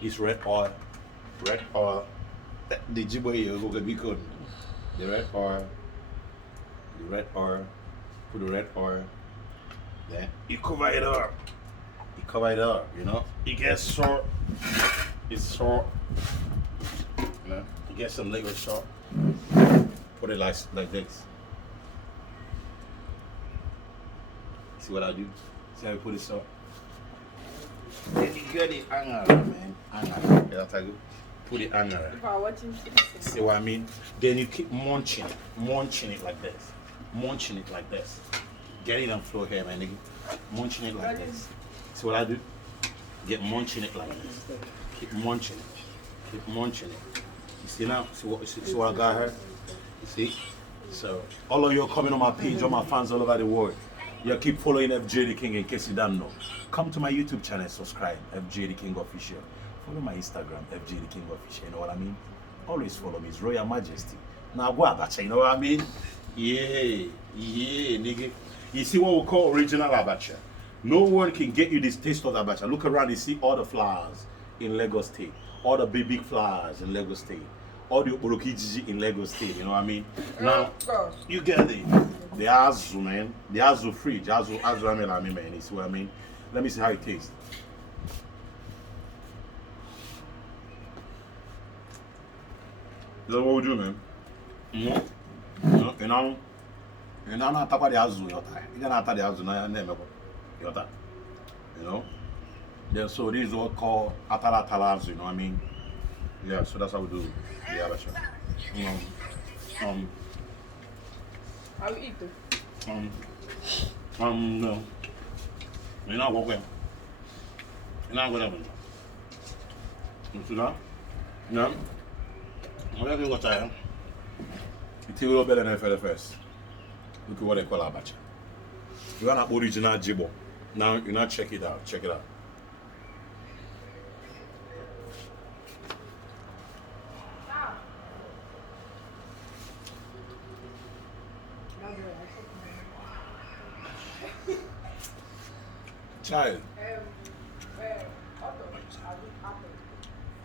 It's red oil. Red oil. The Igbo here is going to be good. The red oil. The red oil. Put the red oil. Then you cover it up. You cover it up, you know. It gets salt. It's salt. You know. You get some liquid salt. Put it like this. See what I do? See how you put it salt? Then you get the angara, man. Angara. That's how you put the angara. If I'm watching See what I mean? Then you keep munching it like this. Munching it like this. Get it on floor here, man, nigga. Munching it like this. See what I do? Get munching it like this. Keep munching it. Keep munching it. You see now? See what I got here? You see? So, all of you are coming on my page, all my fans all over the world. You keep following FJ the King in case you don't know. Come to my YouTube channel, subscribe, FJ the King Official. Follow my Instagram, FJ the King Official, you know what I mean? Always follow me, His Royal Majesty. Now go abacha, you know what I mean? Yeah, nigga. You see what we call original abacha. No one can get you this taste of abacha. Look around, you see all the flowers in Lagos State. All the big flowers in Lagos State. All the Orokijiji in Lagos State, you know what I mean? Now, you get the Azu, man. The Azu fridge. Azu ramen, man. You see what I mean? Let me see how it tastes. That's what we do, man. You know, not talk about the Azu, you not talk the Azu, you know? Yeah, so this is what called Atala Azu, you know what I mean? Yeah, so that's how we do the abacha. How you eat it? No. You're not walking. You're not going to you see that? No. I'm going to go try it. It's a little better than the first. Look at what they call abacha. You want an original jibo. Now, you not check it out. Check it out. Child.